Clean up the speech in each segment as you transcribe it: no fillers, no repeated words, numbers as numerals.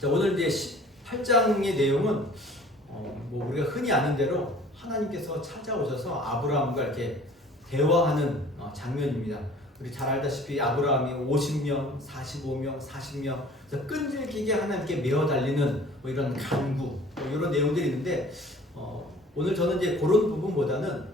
자, 오늘 이제 18장의 내용은 뭐 우리가 흔히 아는 대로 하나님께서 찾아오셔서 아브라함과 이렇게 대화하는 장면입니다. 우리 잘 알다시피 아브라함이 50명, 45명, 40명 끈질기게 하나님께 매어 달리는 뭐 이런 간구 뭐 이런 내용들이 있는데 오늘 저는 이제 그런 부분보다는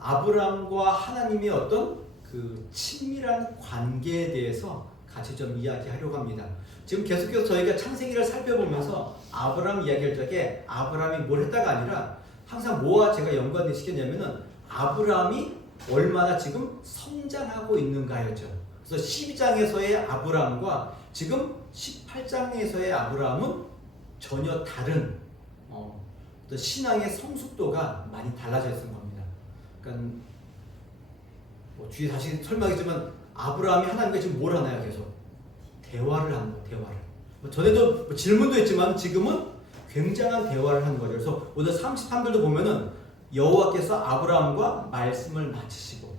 아브라함과 하나님의 어떤 그 친밀한 관계에 대해서 같이 좀 이야기하려고 합니다. 지금 계속해서 저희가 창세기를 살펴보면서 아브라함 이야기할 적에 아브라함이 뭘 했다가 아니라 항상 뭐와 제가 연관을 시켰냐면은 아브라함이 얼마나 지금 성장하고 있는가였죠. 그래서 12장에서의 아브라함과 지금 18장에서의 아브라함은 전혀 다른 신앙의 성숙도가 많이 달라져 있는 겁니다. 그러니까 뭐 뒤에 다시 설명하겠지만 아브라함이 하나님과 지금 뭘 하나요? 계속 대화를 하는 거예요. 대화를. 전에도 뭐 질문도 했지만 지금은 굉장한 대화를 하는 거죠. 그래서 오늘 33절도 보면은 여호와께서 아브라함과 말씀을 마치시고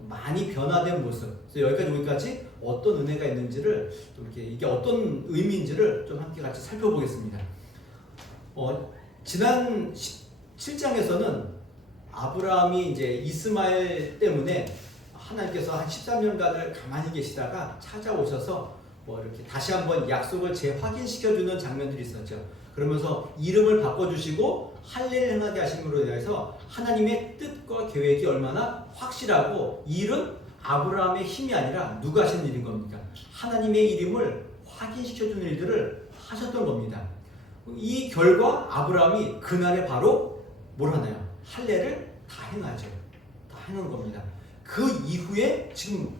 많이 변화된 모습. 그래서 여기까지 오기까지 어떤 은혜가 있는지를 좀 이렇게 이게 어떤 의미인지를 좀 함께 같이 살펴보겠습니다. 지난 17장에서는 아브라함이 이제 이스마엘 때문에 하나님께서 한 13년간을 가만히 계시다가 찾아오셔서 뭐 이렇게 다시 한번 약속을 재확인시켜주는 장면들이 있었죠. 그러면서 이름을 바꿔주시고 할례를 행하게 하심으로 인해서 하나님의 뜻과 계획이 얼마나 확실하고 이 일은 아브라함의 힘이 아니라 누가 하시는 일인 겁니까? 하나님의 이름을 확인시켜주는 일들을 하셨던 겁니다. 이 결과 아브라함이 그날에 바로 뭘 하나요? 할례를 다 행하죠. 다 행한 겁니다. 그 이후에 지금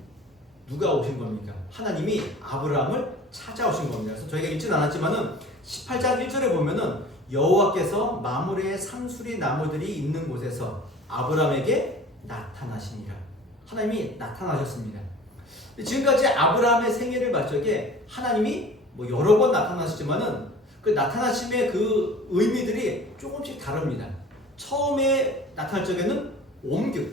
누가 오신 겁니까? 하나님이 아브라함을 찾아오신 겁니다. 그래서 저희가 읽지는 않았지만은 18장 1절에 보면은 여호와께서 마므레의 상수리 나무들이 있는 곳에서 아브라함에게 나타나시니라. 하나님이 나타나셨습니다. 지금까지 아브라함의 생애를 볼 적에 하나님이 뭐 여러 번 나타나셨지만은 그 나타나심의 그 의미들이 조금씩 다릅니다. 처음에 나타날 적에는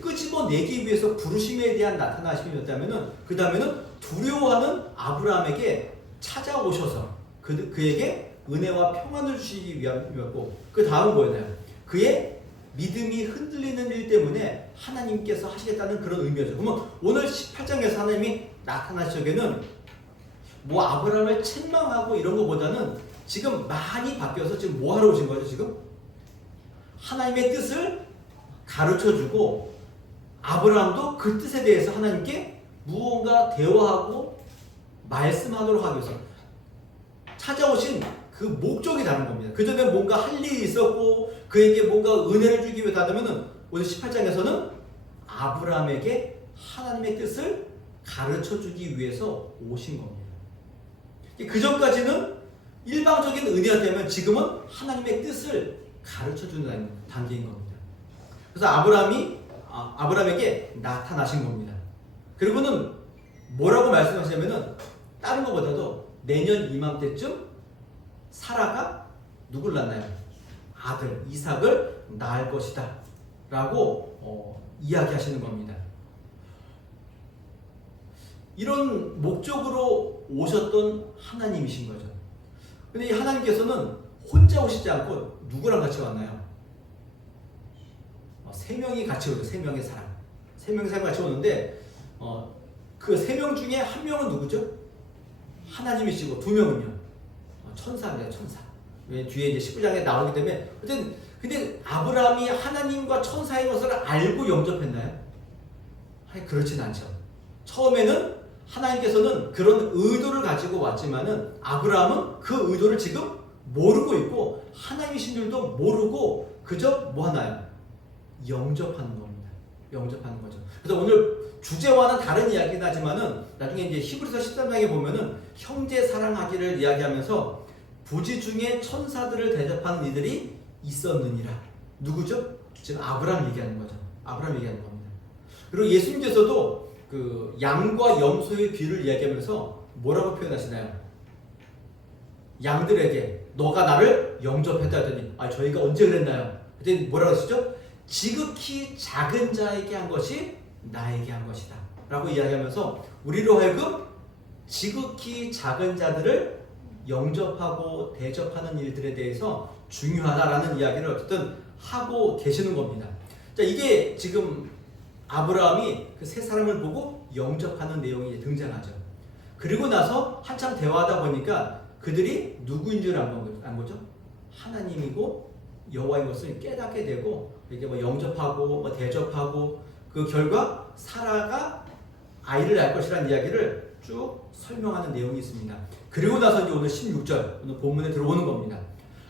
끄집어내기 위해서 부르심에 대한 나타나심이었다면은 그 다음에는 두려워하는 아브라함에게 찾아오셔서 그에게 은혜와 평안을 주시기 위함이었고 그 다음 뭐였나요? 그의 믿음이 흔들리는 일 때문에 하나님께서 하시겠다는 그런 의미였죠. 그러면 오늘 18장에서 하나님이 나타나실 적에는 뭐 아브라함을 책망하고 이런 것보다는 지금 많이 바뀌어서 지금 뭐 하러 오신 거죠? 지금 하나님의 뜻을 가르쳐주고 아브라함도 그 뜻에 대해서 하나님께 무언가 대화하고 말씀하도록 하기 위해서 찾아오신 그 목적이 다른 겁니다. 그 전에 뭔가 할 일이 있었고 그에게 뭔가 은혜를 주기 위해서 하다면은 오늘 18장에서는 아브라함에게 하나님의 뜻을 가르쳐주기 위해서 오신 겁니다. 그 전까지는 일방적인 은혜였다면 지금은 하나님의 뜻을 가르쳐주는 단계인 겁니다. 그래서 아브라함에게 나타나신 겁니다. 그리고는 뭐라고 말씀하시냐면은 다른 것보다도 내년 이맘때쯤 사라가 누굴 낳나요? 아들 이삭을 낳을 것이다 라고 이야기하시는 겁니다. 이런 목적으로 오셨던 하나님이신 거죠. 근데 이 하나님께서는 혼자 오시지 않고 누구랑 같이 왔나요? 세 명이 같이 오죠. 세 명의 사람. 세 명의 사람이 같이 오는데 그 세 명 중에 한 명은 누구죠? 하나님이시고 두 명은요? 천사입니다. 천사. 왜 뒤에 이제 19장에 나오기 때문에 근데 아브라함이 하나님과 천사인 것을 알고 영접했나요? 그렇진 않죠. 처음에는 하나님께서는 그런 의도를 가지고 왔지만은 아브라함은 그 의도를 지금 모르고 있고 하나님이신 줄도 모르고 그저 뭐 하나요? 영접하는 겁니다. 영접하는 거죠. 그래서 오늘 주제와는 다른 이야기긴 하지만은 나중에 이제 히브리서 13장에 보면은 형제 사랑하기를 이야기하면서 부지 중에 천사들을 대접하는 이들이 있었느니라. 누구죠? 지금 아브라함 얘기하는 거죠. 아브라함 얘기하는 겁니다. 그리고 예수님께서도 그 양과 염소의 귀를 이야기하면서 뭐라고 표현하시나요? 양들에게 너가 나를 영접했다 하더니 저희가 언제 그랬나요? 그랬더니 뭐라고 하시죠? 지극히 작은 자에게 한 것이 나에게 한 것이다 라고 이야기하면서 우리로 하여금 지극히 작은 자들을 영접하고 대접하는 일들에 대해서 중요하다라는 이야기를 어쨌든 하고 계시는 겁니다. 자, 이게 지금 아브라함이 그 세 사람을 보고 영접하는 내용이 등장하죠. 그리고 나서 한참 대화하다 보니까 그들이 누구인 줄 안 거죠? 하나님이고 여호와인 것을 깨닫게 되고 이게 뭐 영접하고 뭐 대접하고 그 결과 사라가 아이를 낳을 것이라는 이야기를 쭉 설명하는 내용이 있습니다. 그리고 나서 이제 오늘 16절 오늘 본문에 들어오는 겁니다.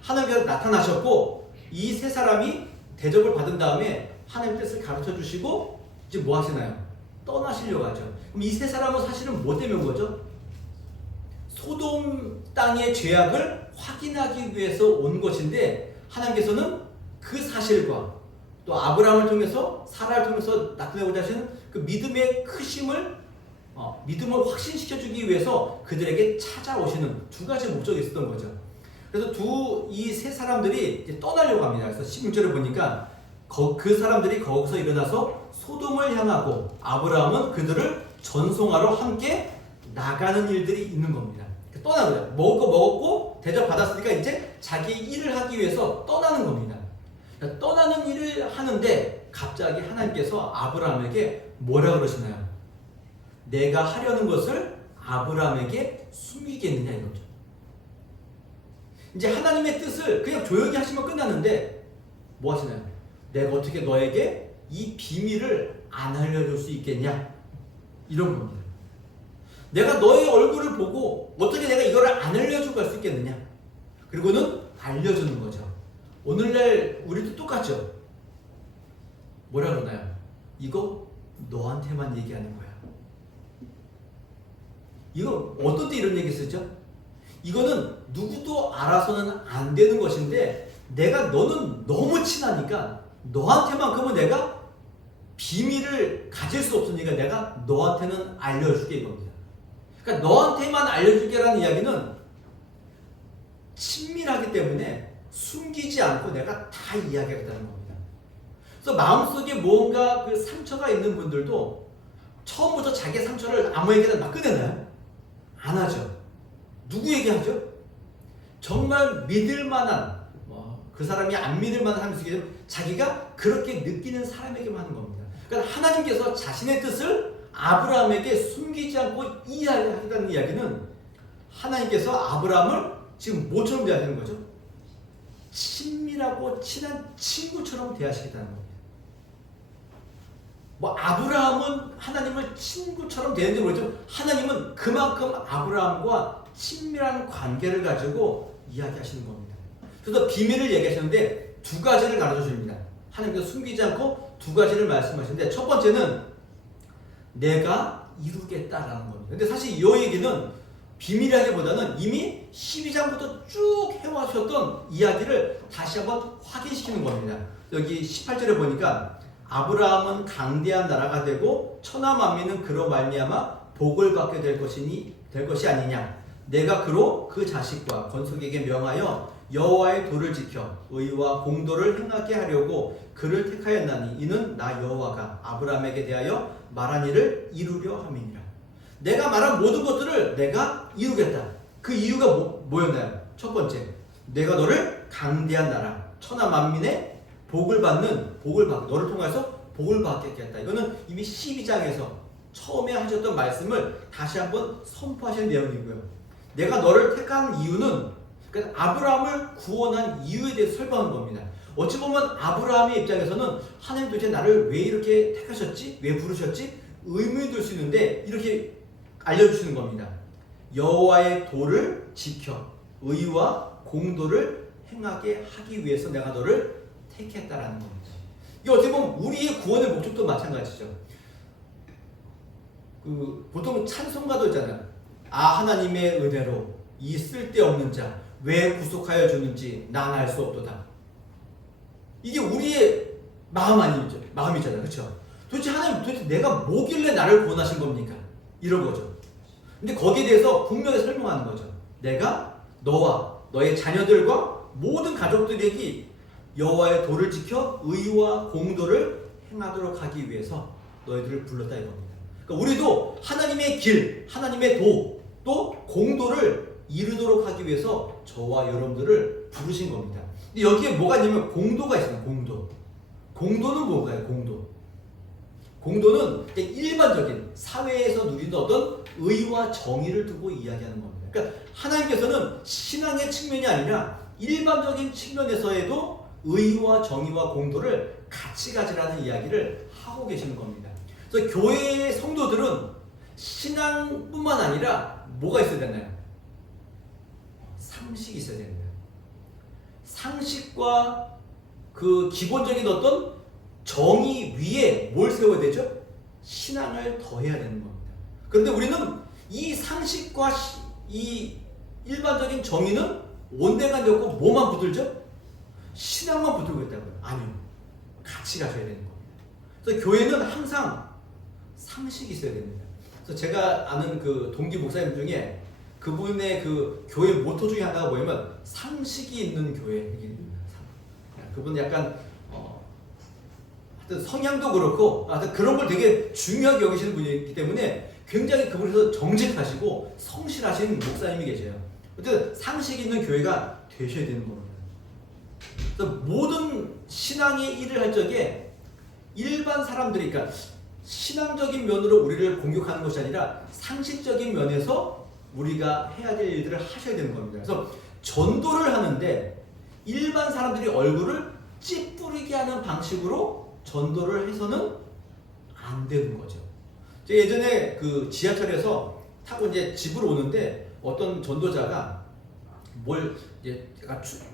하나님께서 나타나셨고 이 세 사람이 대접을 받은 다음에 하나님 뜻을 가르쳐 주시고 이제 뭐 하시나요? 떠나시려고 하죠. 그럼 이 세 사람은 사실은 뭐 때문에 온 거죠? 소돔 땅의 죄악을 확인하기 위해서 온 것인데 하나님께서는 그 사실과 또 아브라함을 통해서 사라를 통해서 나타내고자 하시는 그 믿음의 크심을 믿음을 확신시켜주기 위해서 그들에게 찾아오시는 두 가지 목적이 있었던 거죠. 그래서 이 세 사람들이 이제 떠나려고 합니다. 그래서 16절을 보니까 그 사람들이 거기서 일어나서 소돔을 향하고 아브라함은 그들을 전송하러 함께 나가는 일들이 있는 겁니다. 떠나고요. 먹을 거 먹었고 대접 받았으니까 이제 자기 일을 하기 위해서 떠나는 겁니다. 떠나는 일을 하는데 갑자기 하나님께서 아브라함에게 뭐라 그러시나요? 내가 하려는 것을 아브라함에게 숨기겠느냐 이거죠. 이제 하나님의 뜻을 그냥 조용히 하시면 끝나는데 뭐 하시나요? 내가 어떻게 너에게 이 비밀을 안 알려줄 수 있겠냐? 이런 겁니다. 내가 너의 얼굴을 보고 어떻게 내가 이거를 안 알려주고 갈 수 있겠느냐? 그리고는 알려주는 거죠. 오늘날 우리도 똑같죠? 뭐라 그러나요? 이거 너한테만 얘기하는 거야. 이거 어떤 때 이런 얘기 쓰죠? 이거는 누구도 알아서는 안 되는 것인데 너는 너무 친하니까 너한테만큼은 내가 비밀을 가질 수 없으니까 내가 너한테는 알려줄게 이겁니다. 그러니까 너한테만 알려줄게라는 이야기는 친밀하기 때문에 숨기지 않고 내가 다 이야기하겠다는 겁니다. 그래서 마음속에 뭔가 그 상처가 있는 분들도 처음부터 자기 상처를 아무에게나 막 꺼내나요? 안 하죠. 누구에게 하죠? 정말 믿을 만한 그 사람이 안 믿을 만한 사람이 있으면 자기가 그렇게 느끼는 사람에게만 하는 겁니다. 그러니까 하나님께서 자신의 뜻을 아브라함에게 숨기지 않고 이야기하겠다는 이야기는 하나님께서 아브라함을 지금 뭐처럼 대하시는 거죠? 친밀하고 친한 친구처럼 대하시겠다는 겁니다. 아브라함은 하나님을 친구처럼 대하는지 모르지만 하나님은 그만큼 아브라함과 친밀한 관계를 가지고 이야기하시는 겁니다. 그래서 비밀을 얘기하시는데 두 가지를 가르쳐 줍니다. 하나님께서 숨기지 않고 두 가지를 말씀하시는데 첫 번째는 내가 이루겠다라는 겁니다. 근데 사실 이 얘기는 비밀이라기보다는 이미 12장부터 쭉 해오셨던 이야기를 다시 한번 확인시키는 겁니다. 여기 18절에 보니까 아브라함은 강대한 나라가 되고 천하 만민은 그로 말미암아 복을 받게 될 것이 아니냐. 내가 그로 그 자식과 건속에게 명하여 여호와의 도를 지켜 의와 공도를 행하게 하려고 그를 택하였나니 이는 나 여호와가 아브라함에게 대하여 말한 일을 이루려 함이니라. 내가 말한 모든 것들을 내가 이루겠다. 그 이유가 뭐였나요? 첫 번째, 내가 너를 강대한 나라, 천하 만민의 복을 받게 너를 통해서 복을 받게 하겠다. 이거는 이미 12장에서 처음에 하셨던 말씀을 다시 한번 선포하시는 내용이고요. 내가 너를 택한 이유는 그러니까 아브라함을 구원한 이유에 대해서 설명하는 겁니다. 어찌 보면 아브라함의 입장에서는 하나님 도대체 나를 왜 이렇게 택하셨지? 왜 부르셨지? 의문이 들 수 있는데 이렇게 알려주시는 겁니다. 여호와의 도를 지켜 의와 공도를 행하게 하기 위해서 내가 너를 택했다라는 겁니다. 이게 어떻게 보면 우리의 구원의 목적도 마찬가지죠. 보통 찬송가도 있잖아요. 하나님의 은혜로 이 쓸데없는 자 왜 구속하여 주는지 난 알 수 없도다. 이게 우리의 마음이잖아요. 그렇죠? 도대체 내가 뭐길래 나를 구원하신 겁니까? 이런 거죠. 근데 거기에 대해서 분명히 설명하는 거죠. 내가 너와 너의 자녀들과 모든 가족들에게 여호와의 도를 지켜 의와 공도를 행하도록 하기 위해서 너희들을 불렀다 이겁니다. 그러니까 우리도 하나님의 길, 하나님의 도, 또 공도를 이루도록 하기 위해서 저와 여러분들을 부르신 겁니다. 근데 여기에 뭐가 있냐면 공도가 있어요. 공도. 공도는 뭔가요? 공도. 공도는 일반적인 사회에서 누리는 어떤 의와 정의를 두고 이야기하는 겁니다. 그러니까 하나님께서는 신앙의 측면이 아니라 일반적인 측면에서에도 의와 정의와 공도를 같이 가지라는 이야기를 하고 계시는 겁니다. 그래서 교회의 성도들은 신앙뿐만 아니라 뭐가 있어야 되나요? 상식이 있어야 됩니다. 상식과 그 기본적인 어떤 정의 위에 뭘 세워야 되죠? 신앙을 더해야 되는 겁니다. 그런데 우리는 이 상식과 이 일반적인 정의는 온데간데 없고 뭐만 붙들죠? 신앙만 붙들고 있다고요. 아니요. 같이 가셔야 되는 겁니다. 그래서 교회는 항상 상식이 있어야 됩니다. 그래서 제가 아는 그 동기 목사님 중에 그분의 그 교회 모토 중에 하나가 뭐냐면 상식이 있는 교회. 그분은 약간 하여튼 성향도 그렇고 하여튼 그런 걸 되게 중요하게 여기시는 분이기 때문에 굉장히 그분에서 정직하시고 성실하신 목사님이 계세요. 어쨌든 상식 있는 교회가 되셔야 되는 겁니다. 그래서 모든 신앙의 일을 할 적에 일반 사람들이 그러니까 신앙적인 면으로 우리를 공격하는 것이 아니라 상식적인 면에서 우리가 해야 될 일들을 하셔야 되는 겁니다. 그래서 전도를 하는데 일반 사람들이 얼굴을 찌푸리게 하는 방식으로 전도를 해서는 안 되는 거죠. 제가 예전에 그 지하철에서 타고 이제 집으로 오는데 어떤 전도자가 뭘 이제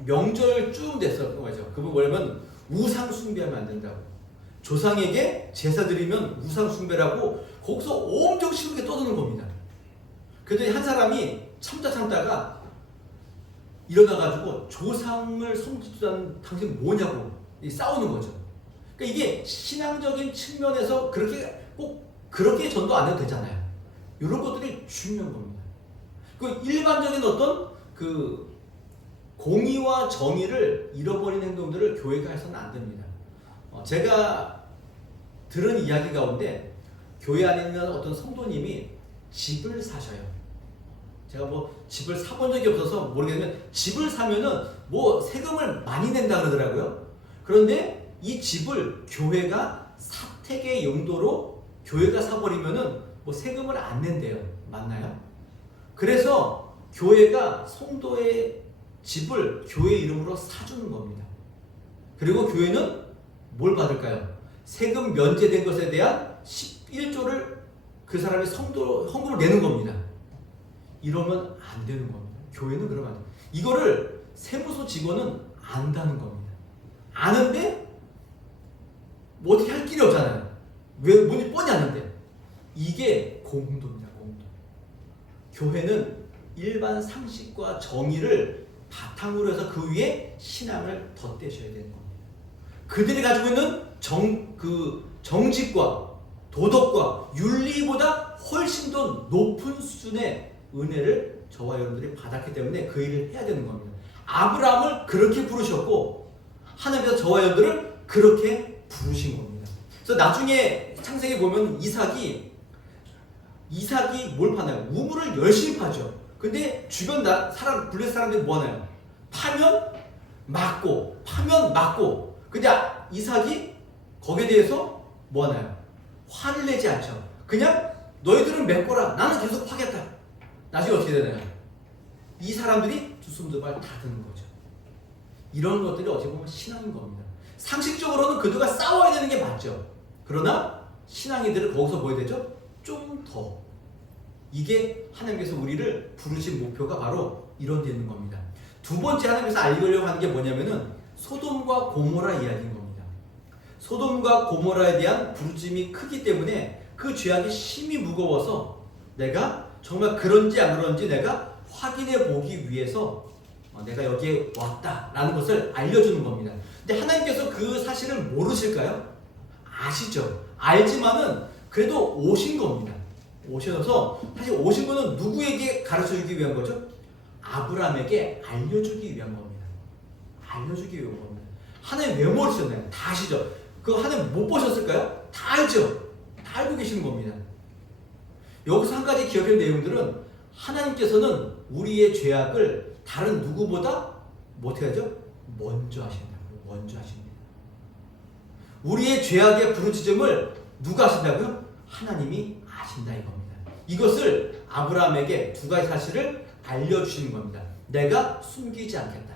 명절쯤 됐었던 거죠. 그분 뭐냐면 우상 숭배하면 안 된다고. 조상에게 제사 드리면 우상 숭배라고 거기서 엄청 심하게 떠드는 겁니다. 그랬더니 한 사람이 참다가 일어나가지고 조상을 섬기는 당신 뭐냐고 싸우는 거죠. 그러니까 이게 신앙적인 측면에서 그렇게 전도 안 해도 되잖아요. 이런 것들이 중요한 겁니다. 그 일반적인 어떤 그 공의와 정의를 잃어버리는 행동들을 교회가 해서는 안 됩니다. 제가 들은 이야기 가운데 교회 안에 있는 어떤 성도님이 집을 사셔요. 제가 뭐 집을 사본 적이 없어서 모르겠는데 집을 사면은 뭐 세금을 많이 낸다 그러더라고요. 그런데 이 집을 교회가 사택의 용도로 교회가 사버리면은 뭐 세금을 안 낸대요. 맞나요? 그래서 교회가 성도의 집을 교회 이름으로 사주는 겁니다. 그리고 교회는 뭘 받을까요? 세금 면제된 것에 대한 11조를 그 사람이 헌금을 내는 겁니다. 이러면 안 되는 겁니다. 교회는 그러면 안 돼요. 이거를 세무서 직원은 안다는 겁니다. 아는데 뭐 어떻게 할 길이 없잖아요. 왜 뭔지 뻔히 아는데. 이게 공도입니다. 공도. 교회는 일반 상식과 정의를 바탕으로 해서 그 위에 신앙을 덧대셔야 되는 겁니다. 그들이 가지고 있는 정직과 도덕과 윤리보다 훨씬 더 높은 수준의 은혜를 저와 여러분들이 받았기 때문에 그 일을 해야 되는 겁니다. 아브라함을 그렇게 부르셨고 하나님께서 저와 여러분들을 그렇게 부르신 겁니다. 그래서 나중에 창세기 보면 이삭이 뭘 파나요? 우물을 열심히 파죠. 근데 주변 블레셋 사람들이 뭐 하나요? 파면 맞고 근데 이삭이 거기에 대해서 뭐 하나요? 화를 내지 않죠. 그냥 너희들은 메꿔라. 나는 계속 파겠다. 나중에 어떻게 되나요? 이 사람들이 두 손 두 발 다 드는 거죠. 이런 것들이 어떻게 보면 신앙인 겁니다. 상식적으로는 그들과 싸워야 되는 게 맞죠. 그러나 신앙인들은 거기서 뭐 해야 되죠? 좀 더. 이게 하나님께서 우리를 부르신 목표가 바로 이런 데 있는 겁니다. 두 번째 하나님께서 알리려고 하는 게 뭐냐면은 소돔과 고모라 이야기인 겁니다. 소돔과 고모라에 대한 부르심이 크기 때문에 그 죄악이 심히 무거워서 내가 정말 그런지 안 그런지 내가 확인해 보기 위해서 내가 여기에 왔다라는 것을 알려주는 겁니다. 근데 하나님께서 그 사실을 모르실까요? 아시죠? 알지만은 그래도 오신 겁니다. 오셔서 사실 오신 거는 누구에게 가르쳐주기 위한 거죠? 아브라함에게 알려주기 위한 겁니다. 알려주기 위한 겁니다. 하나님 왜 모르셨나요? 다 아시죠? 그거 하나님 못 보셨을까요? 다 알죠? 다 알고 계시는 겁니다. 여기서 한 가지 기억할 내용들은 하나님께서는 우리의 죄악을 다른 누구보다 어떻게 하죠? 먼저 하신다고요. 먼저 하십니다. 우리의 죄악의 부르짖음을 누가 하신다고요? 하나님이 아신다 이겁니다. 이것을 아브라함에게 두 가지 사실을 알려주시는 겁니다. 내가 숨기지 않겠다.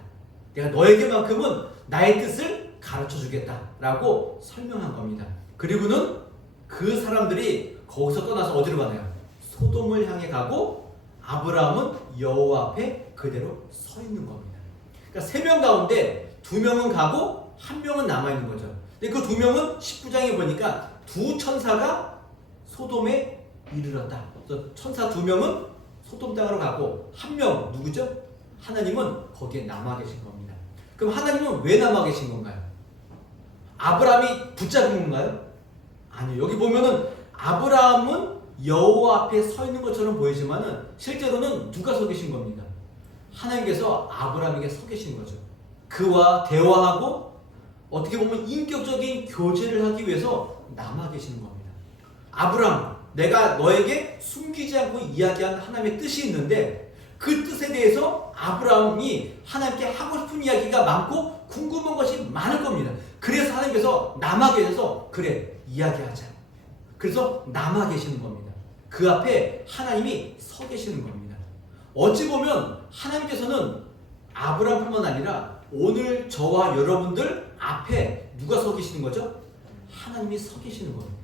내가 너에게만큼은 나의 뜻을 가르쳐주겠다라고 설명한 겁니다. 그리고는 그 사람들이 거기서 떠나서 어디로 가나요? 소돔을 향해 가고 아브라함은 여호와 앞에 그대로 서 있는 겁니다. 그러니까 3명 가운데 2명은 가고 1명은 남아있는 거죠. 근데 그 2명은 19장에 보니까 두 천사가 소돔에 이르렀다. 그래서 천사 2명은 소돔 땅으로 가고 1명 누구죠? 하나님은 거기에 남아 계신 겁니다. 그럼 하나님은 왜 남아 계신 건가요? 아브라함이 붙잡은 건가요? 아니요. 여기 보면은 아브라함은 여호와 앞에 서 있는 것처럼 보이지만은 실제로는 누가 서 계신 겁니까? 하나님께서 아브라함에게 서 계신 거죠. 그와 대화하고 어떻게 보면 인격적인 교제를 하기 위해서 남아 계시는 겁니다. 아브라함, 내가 너에게 숨기지 않고 이야기한 하나님의 뜻이 있는데 그 뜻에 대해서 아브라함이 하나님께 하고 싶은 이야기가 많고 궁금한 것이 많을 겁니다. 그래서 하나님께서 남아 계셔서 그래 이야기하자. 그래서 남아 계시는 겁니다. 그 앞에 하나님이 서 계시는 겁니다. 어찌 보면 하나님께서는 아브라함뿐만 아니라 오늘 저와 여러분들 앞에 누가 서 계시는 거죠? 하나님이 서 계시는 거예요.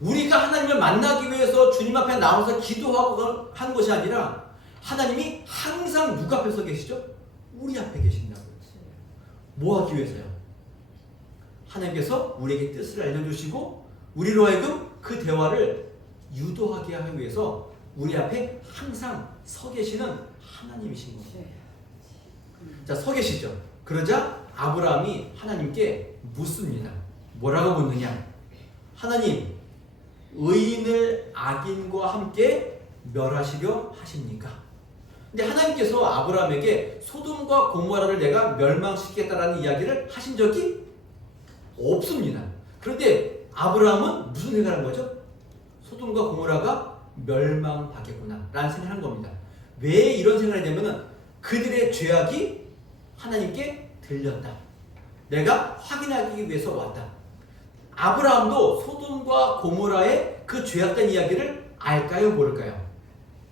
우리가 하나님을 만나기 위해서 주님 앞에 나와서 기도하고 한 것이 아니라 하나님이 항상 누가 앞에 서 계시죠? 우리 앞에 계신다고요. 뭐 하기 위해서요? 하나님께서 우리에게 뜻을 알려주시고 우리로 하여금 그 대화를 유도하게 하기 위해서 우리 앞에 항상 서 계시는 하나님이신 겁니다. 자, 서 계시죠. 그러자 아브라함이 하나님께 묻습니다. 뭐라고 묻느냐? 하나님, 의인을 악인과 함께 멸하시려 하십니까? 근데 하나님께서 아브라함에게 소돔과 고모라를 내가 멸망시키겠다라는 이야기를 하신 적이 없습니다. 그런데 아브라함은 무슨 생각을 한 거죠? 소돔과 고모라가 멸망하겠구나 라는 생각을 한 겁니다. 왜 이런 생각을 했냐면은 그들의 죄악이 하나님께 들렸다. 내가 확인하기 위해서 왔다. 아브라함도 소돔과 고모라의 그 죄악된 이야기를 알까요? 모를까요?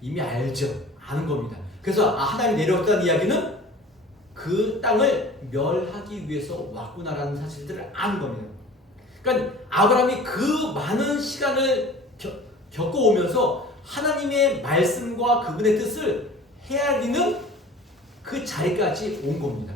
이미 알죠. 아는 겁니다. 그래서 하나님이 내려왔다는 이야기는 그 땅을 멸하기 위해서 왔구나라는 사실들을 아는 겁니다. 그러니까 아브라함이 그 많은 시간을 겪어오면서 하나님의 말씀과 그분의 뜻을 헤아리는 그 자리까지 온 겁니다.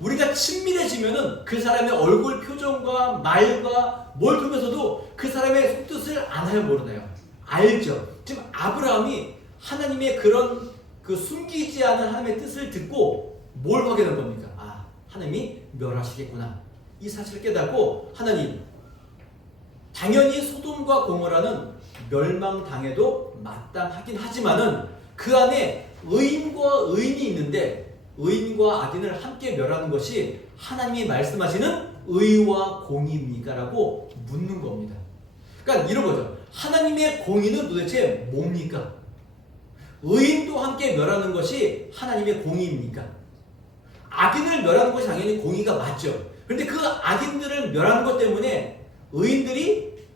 우리가 친밀해지면은 그 사람의 얼굴 표정과 말과 뭘 통해서도 그 사람의 속뜻을 아나요, 모르나요? 알죠. 지금 아브라함이 하나님의 그런 그 숨기지 않은 하나님의 뜻을 듣고 뭘 확인한 겁니까? 아, 하나님이 멸하시겠구나. 이 사실을 깨닫고 하나님, 당연히 소돔과 고모라는 멸망당해도 마땅하긴 하지만은 그 안에 의인과 의인이 있는데 의인과 악인을 함께 멸하는 것이 하나님이 말씀하시는 의와 공의입니까? 라고 묻는 겁니다. 그러니까 이런 거죠. 하나님의 공의는 도대체 뭡니까? 의인도 함께 멸하는 것이 하나님의 공의입니까? 악인을 멸하는 것이 당연히 공의가 맞죠. 그런데 그 악인들을 멸하는 것 때문에 의인들이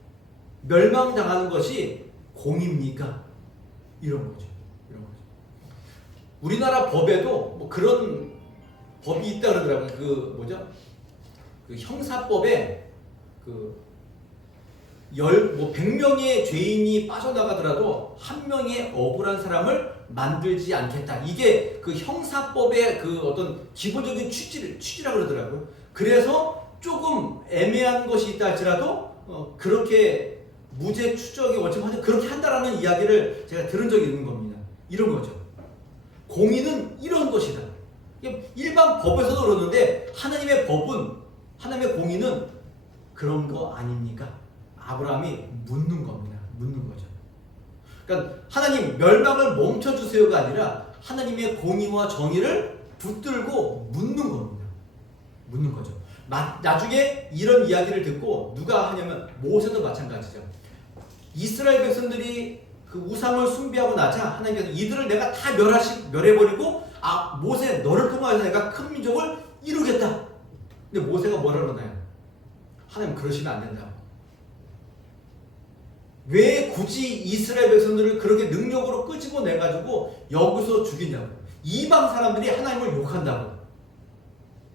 멸망당하는 것이 공의입니까? 이런 거죠. 우리나라 법에도 뭐 그런 법이 있다 그러더라고요. 그 뭐죠? 그 형사법에 그 100명의 죄인이 빠져나가더라도 한 명의 억울한 사람을 만들지 않겠다. 이게 그 형사법의 그 어떤 기본적인 취지라고 그러더라고요. 그래서 조금 애매한 것이 있다 할지라도 그렇게 무죄 추정의 원칙 그렇게 한다라는 이야기를 제가 들은 적이 있는 겁니다. 이런 거죠. 공의는 이런 것이다. 일반 법에서도 그러는데 하나님의 법은, 하나님의 공의는 그런 거 아닙니까? 아브라함이 묻는 겁니다. 묻는 거죠. 그러니까 하나님 멸망을 멈춰주세요가 아니라 하나님의 공의와 정의를 붙들고 묻는 겁니다. 묻는 거죠. 나중에 이런 이야기를 듣고 누가 하냐면 모세도 마찬가지죠. 이스라엘 백성들이 그 우상을 숭배하고 나자 하나님께서 이들을 내가 다 멸해버리고 모세 너를 통하여서 내가 큰 민족을 이루겠다. 근데 모세가 뭐라 그러나요? 하나님 그러시면 안 된다고. 왜 굳이 이스라엘 백성들을 그렇게 능력으로 끄집어내가지고 여기서 죽이냐고. 이방 사람들이 하나님을 욕한다고.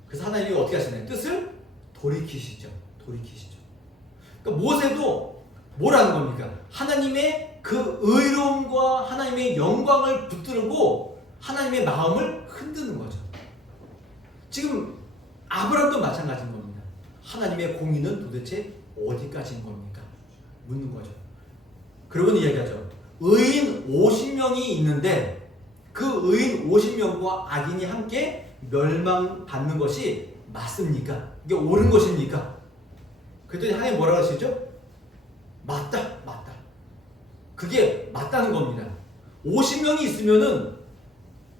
그래서 하나님이 어떻게 하시나요? 뜻을 돌이키시죠. 그러니까 모세도 뭐라는 겁니까? 하나님의 그 의로움과 하나님의 영광을 붙들고 하나님의 마음을 흔드는 거죠. 지금 아브라함도 마찬가지인 겁니다. 하나님의 공의는 도대체 어디까지인 겁니까? 묻는 거죠. 그러고는 이야기하죠. 의인 50명이 있는데 그 의인 50명과 악인이 함께 멸망받는 것이 맞습니까? 이게 옳은 것입니까? 그랬더니 하나님 뭐라고 하시죠? 맞다. 그게 맞다는 겁니다. 50명이 있으면은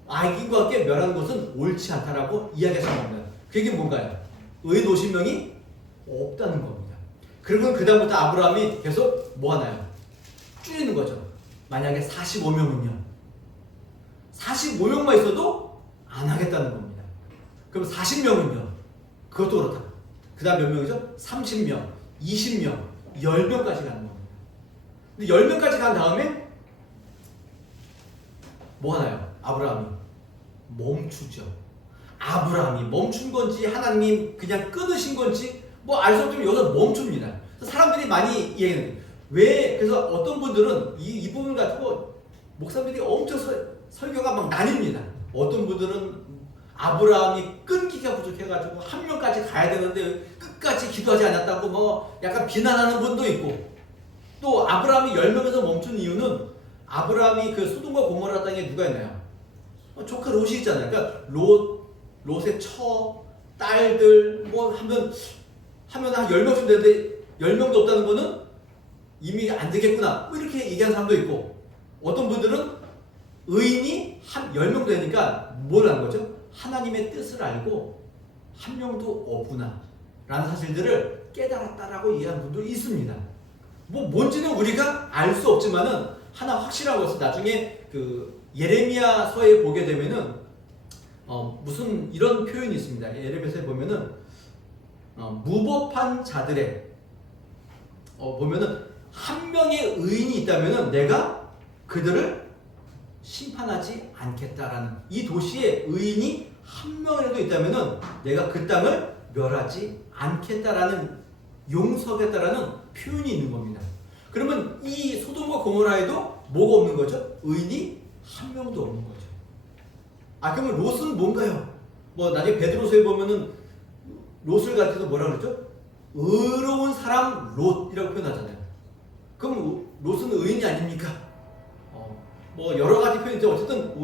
악인과 함께 멸하는 것은 옳지 않다라고 이야기하신 겁니다. 그 얘기는 뭔가요? 의인 50명이 없다는 겁니다. 그리고 그 다음부터 아브라함이 계속 뭐 하나요? 줄이는 거죠. 만약에 45명은요. 45명만 있어도 안 하겠다는 겁니다. 그럼 40명은요. 그것도 그렇다. 그 다음 몇 명이죠? 30명, 20명, 10명까지 가는 겁니다. 근데 10명까지 간 다음에 뭐 하나요? 아브라함이 멈추죠. 아브라함이 멈춘 건지 하나님이 그냥 끊으신 건지 뭐 알 수 없지만 여기서 멈춥니다. 사람들이 많이 얘기해요. 왜? 그래서 어떤 분들은 이 부분 가지고 목사님들이 엄청 설교가 막 나뉩니다. 어떤 분들은 아브라함이 끈기가 부족해가지고 한 명까지 가야 되는데 끝까지 기도하지 않았다고 뭐 약간 비난하는 분도 있고, 또 아브라함이 10명에서 멈춘 이유는 아브라함이 그 소돔과 고모라 땅에 누가 있나요? 조카 롯이 있잖아요. 그러니까 롯의 딸들 뭐 하면 한 10명쯤 되는데 10명도 없다는 거는 이미 안 되겠구나 뭐 이렇게 얘기하는 사람도 있고, 어떤 분들은 의인이 한 10명 되니까 뭘 하는 거죠? 하나님의 뜻을 알고 한 명도 없구나 라는 사실들을 깨달았다라고 이해하는 분도 있습니다. 뭐 뭔지는 우리가 알 수 없지만은 하나 확실한 것은 나중에 그 예레미야서에 보게 되면은 무슨 이런 표현이 있습니다. 예레미야서에 보면은 무법한 자들의 보면은 한 명의 의인이 있다면은 내가 그들을 심판하지 않겠다라는, 이 도시에 의인이 한 명이라도 있다면은 내가 그 땅을 멸하지 않겠다라는, 용서하겠다라는 표현이 있는 겁니다. 그러면 이 소돔과 고모라에도 뭐가 없는 거죠? 의인이 한 명도 없는 거죠. 그러면 롯은 뭔가요? 뭐 나중에 베드로서에 보면은 롯을 가르쳐서 뭐라 그러죠? 의로운 사람 롯이라고 표현하잖아요. 그럼 롯은 의인이 아닙니까? 뭐 여러 가지 표현이 있죠. 어쨌든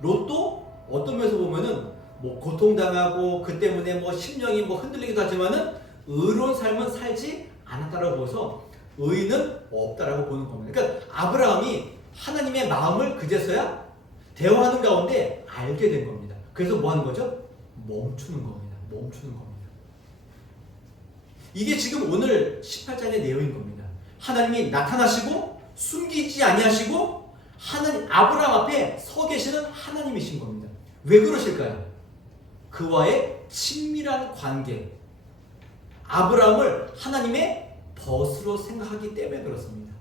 롯도 어떤 면에서 보면은 뭐 고통당하고 그 때문에 뭐 심령이 뭐 흔들리기도 하지만은 의로운 삶은 살지 않았다라고 보서 의인은 없다라고 보는 겁니다. 그러니까 아브라함이 하나님의 마음을 그제서야 대화하는 가운데 알게 된 겁니다. 그래서 뭐 하는 거죠? 멈추는 겁니다. 이게 지금 오늘 18장의 내용인 겁니다. 하나님이 나타나시고 숨기지 아니하시고 하나님, 아브라함 앞에 서 계시는 하나님이신 겁니다. 왜 그러실까요? 그와의 친밀한 관계, 아브라함을 하나님의 벗으로 생각하기 때문에 그렇습니다.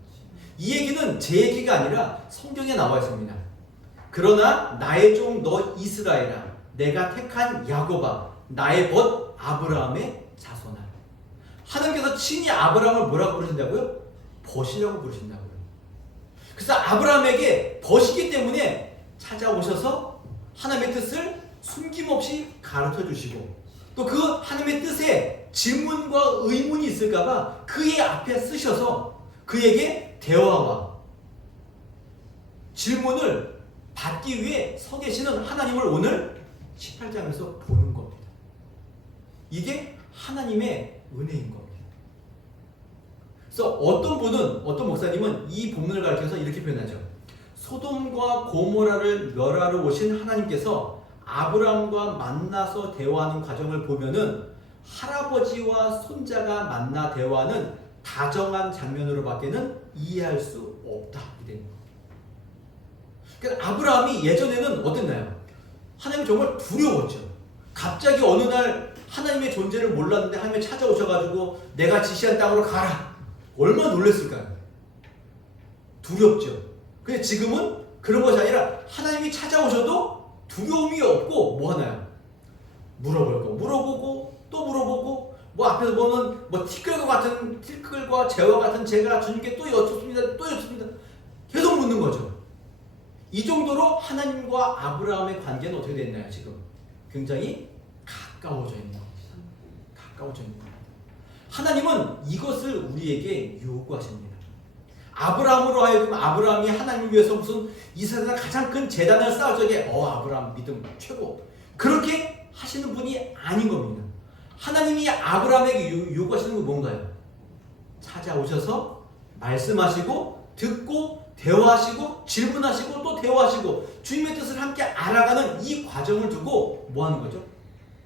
이 얘기는 제 얘기가 아니라 성경에 나와 있습니다. 그러나 나의 종 너 이스라엘아, 내가 택한 야곱아, 나의 벗 아브라함의 자손아. 하나님께서 친히 아브라함을 뭐라고 부르신다고요? 벗이라고 부르신다고요. 그래서 아브라함에게 벗이기 때문에 찾아오셔서 하나님의 뜻을 숨김없이 가르쳐 주시고, 또 그 하나님의 뜻에 질문과 의문이 있을까봐 그의 앞에 쓰셔서 그에게 대화와 질문을 받기 위해 서 계시는 하나님을 오늘 18장에서 보는 겁니다. 이게 하나님의 은혜인 겁니다. 그래서 어떤 목사님은 이 본문을 가르쳐서 이렇게 표현하죠. 소돔과 고모라를 멸하러 오신 하나님께서 아브라함과 만나서 대화하는 과정을 보면은 할아버지와 손자가 만나 대화하는 다정한 장면으로밖에는 이해할 수 없다. 그러니까 아브라함이 예전에는 어땠나요? 하나님이 정말 두려웠죠. 갑자기 어느 날 하나님의 존재를 몰랐는데 하나님이 찾아오셔가지고 내가 지시한 땅으로 가라. 얼마나 놀랐을까요? 두렵죠. 근데 지금은 그런 것이 아니라 하나님이 찾아오셔도 두려움이 없고 뭐 하나요? 물어볼 거 물어보고 또 물어보고 뭐 앞에서 보면 뭐 티끌과 재와 같은 제가 주님께 또 여쭙습니다. 또 여쭙습니다. 계속 묻는 거죠. 이 정도로 하나님과 아브라함의 관계는 어떻게 됐나요? 지금 굉장히 가까워져 있는 겁니다. 가까워져 있는 겁니다. 하나님은 이것을 우리에게 요구하십니다. 아브라함으로 하여금 아브라함이 하나님을 위해서 무슨 이 세상 가장 큰 재단을 쌓을 적에 아브라함 믿음 최고 그렇게 하시는 분이 아닌 겁니다. 하나님이 아브라함에게 요구하시는 건 뭔가요? 찾아오셔서 말씀하시고 듣고 대화하시고 질문하시고 또 대화하시고 주님의 뜻을 함께 알아가는 이 과정을 두고 뭐 하는 거죠?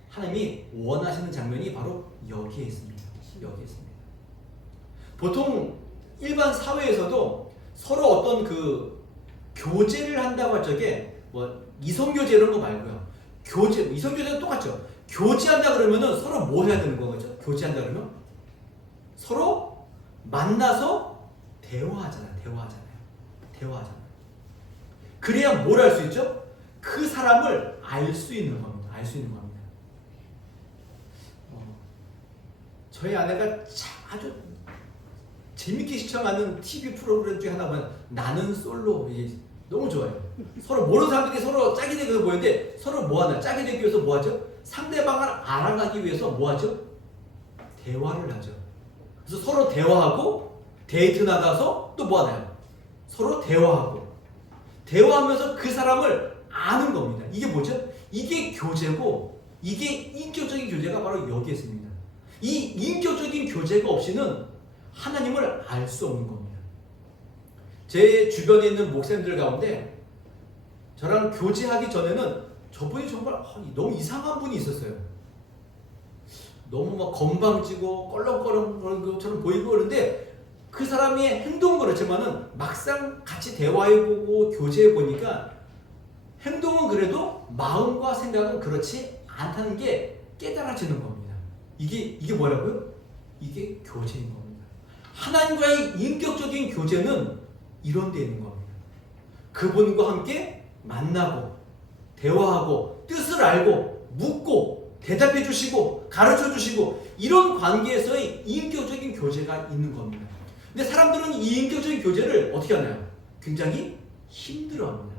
하나님이 원하시는 장면이 바로 여기에 있습니다. 여기에 있습니다. 보통 일반 사회에서도 서로 어떤 그 교제를 한다고 할 적에 뭐 이성교제 이런 거 말고요. 이성교제는 똑같죠. 교제한다 그러면은 서로 뭐 해야 되는 거죠? 교제한다 그러면 서로 만나서 대화하잖아요. 그래야 뭘 할 수 있죠? 그 사람을 알 수 있는 겁니다. 저희 아내가 아주 재밌게 시청하는 TV 프로그램 중에 하나가 나는 솔로. 너무 좋아요. 서로 모르는 사람들이 서로 짝이 되기 위해서 모이는데 서로 뭐 하나? 짝이 되기 위해서 뭐 하죠? 상대방을 알아가기 위해서 뭐 하죠? 대화를 하죠. 그래서 서로 대화하고 데이트 나가서 또 뭐 하나요? 서로 대화하면서 그 사람을 아는 겁니다. 이게 뭐죠? 이게 교제고 이게 인격적인 교제가 바로 여기에 있습니다. 이 인격적인 교제가 없이는 하나님을 알 수 없는 겁니다. 제 주변에 있는 목사님들 가운데 저랑 교제하기 전에는 저분이 정말 너무 이상한 분이 있었어요. 너무 막 건방지고 껄렁껄렁 그런 것처럼 보이고 그런데 그 사람의 행동은 그렇지만은 막상 같이 대화해보고 교제해보니까 행동은 그래도 마음과 생각은 그렇지 않다는 게 깨달아지는 겁니다. 이게 뭐라고요? 이게 교제인 겁니다. 하나님과의 인격적인 교제는 이런 데 있는 겁니다. 그분과 함께 만나고 대화하고 뜻을 알고 묻고 대답해 주시고 가르쳐 주시고 이런 관계에서의 인격적인 교제가 있는 겁니다. 근데 사람들은 이 인격적인 교제를 어떻게 하나요? 굉장히 힘들어합니다.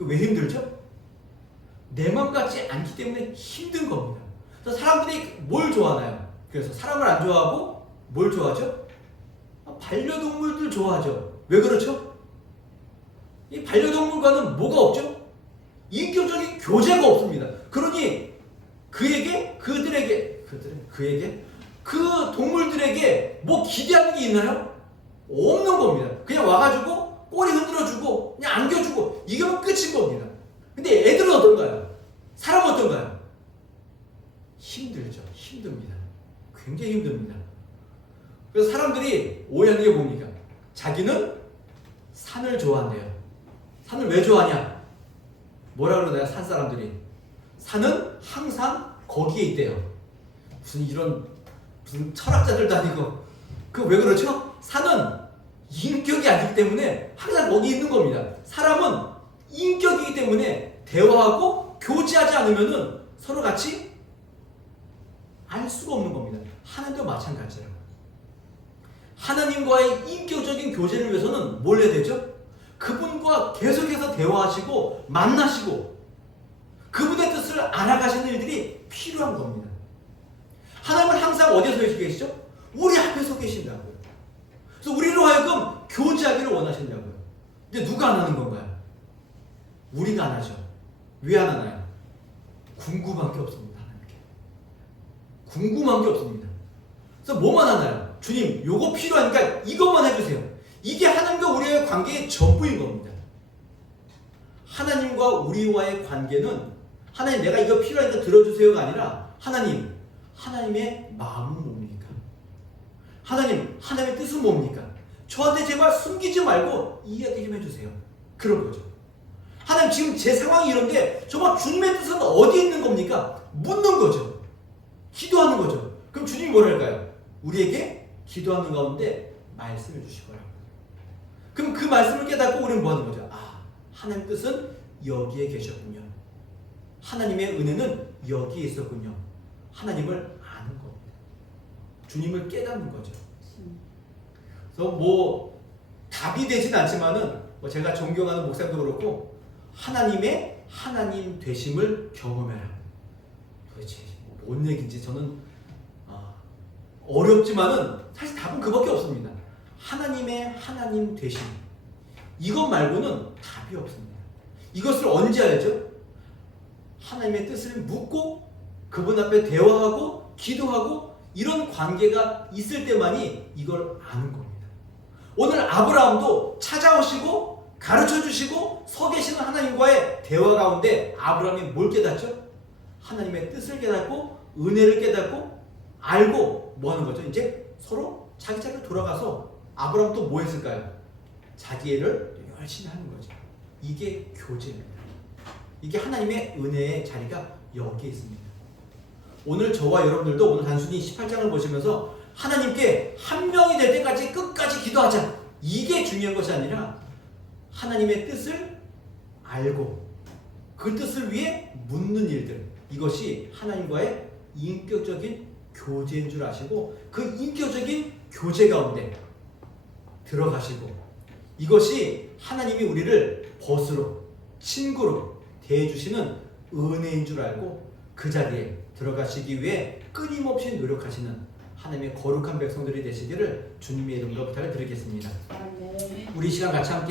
왜 힘들죠? 내 맘 같지 않기 때문에 힘든 겁니다. 그래서 사람들이 뭘 좋아하나요? 그래서 사람을 안 좋아하고 뭘 좋아하죠? 반려동물들 좋아하죠. 왜 그렇죠? 이 반려동물과는 뭐가 없죠? 인격적인 교제가 없습니다. 그러니 그에게 그 동물들에게 뭐 기대하는 게 있나요? 없는 겁니다. 그냥 와가지고 꼬리 흔들어주고 그냥 안겨주고 이거면 끝인 겁니다. 근데 애들은 어떤가요? 사람은 어떤가요? 힘들죠. 힘듭니다. 굉장히 힘듭니다. 그래서 사람들이 오해하는 게 뭡니까? 자기는 산을 좋아한대요. 산을 왜 좋아하냐? 뭐라 그러나요? 산 사람들이 산은 항상 거기에 있대요. 무슨 철학자들도 아니고 그 왜 그렇죠? 산은 인격이 아니기 때문에 항상 거기 있는 겁니다. 사람은 인격이기 때문에 대화하고 교제하지 않으면은 서로 같이 알 수가 없는 겁니다. 하나님도 마찬가지예요. 하나님과의 인격적인 교제를 위해서는 뭘 해야 되죠? 그분과 계속해서 대화하시고 만나시고 그분의 뜻을 알아가시는 일들이 필요한 겁니다. 하나님은 항상 어디에 서 계시죠? 우리 앞에 서 계신다고요. 그래서 우리로 하여금 교제하기를 원하신다고요. 근데 누가 안 하는 건가요? 우리가 안 하죠. 왜 안 하나요? 궁금한 게 없습니다. 하나님께. 궁금한 게 없습니다. 그래서 뭐만 하나요? 주님, 요거 필요하니까 이것만 해주세요. 이게 하나님과 우리의 관계의 전부인 겁니다. 하나님과 우리와의 관계는 하나님 내가 이거 필요하니까 들어주세요가 아니라 하나님의 마음은 뭡니까? 하나님의 뜻은 뭡니까? 저한테 제발 숨기지 말고 이야기 좀 해주세요. 그런 거죠. 하나님 지금 제 상황이 이런데 정말 주님의 뜻은 어디에 있는 겁니까? 묻는 거죠. 기도하는 거죠. 그럼 주님이 뭐랄까요? 우리에게 기도하는 가운데 말씀해 주실 거라고. 그럼 그 말씀을 깨닫고 우리는 뭐 하는 거죠? 아, 하나님 뜻은 여기에 계셨군요. 하나님의 은혜는 여기에 있었군요. 하나님을 아는 겁니다. 주님을 깨닫는 거죠. 그래서 뭐 답이 되진 않지만은 뭐 제가 존경하는 목사님도 그렇고 하나님의 하나님 되심을 경험해라. 도대체 뭔 얘기인지 저는 어렵지만은 사실 답은 그밖에 없습니다. 하나님의 하나님 되심. 이것 말고는 답이 없습니다. 이것을 언제 알죠? 하나님의 뜻을 묻고 그분 앞에 대화하고 기도하고 이런 관계가 있을 때만이 이걸 아는 겁니다. 오늘 아브라함도 찾아오시고 가르쳐주시고 서 계시는 하나님과의 대화 가운데 아브라함이 뭘 깨닫죠? 하나님의 뜻을 깨닫고 은혜를 깨닫고 알고 뭐 하는 거죠? 이제 서로 자기 자리로 돌아가서 아브라함 또 뭐 했을까요? 자기 일을 열심히 하는 거죠. 이게 교제입니다. 이게 하나님의 은혜의 자리가 여기에 있습니다. 오늘 저와 여러분들도 오늘 단순히 18장을 보시면서 하나님께 한 명이 될 때까지 끝까지 기도하자. 이게 중요한 것이 아니라 하나님의 뜻을 알고 그 뜻을 위해 묻는 일들. 이것이 하나님과의 인격적인 교제인 줄 아시고 그 인격적인 교제 가운데 들어가시고 이것이 하나님이 우리를 벗으로 친구로 대해주시는 은혜인 줄 알고 그 자리에 들어가시기 위해 끊임없이 노력하시는 하나님의 거룩한 백성들이 되시기를 주님의 이름으로 부탁을 드리겠습니다. 우리 시간 같이 함께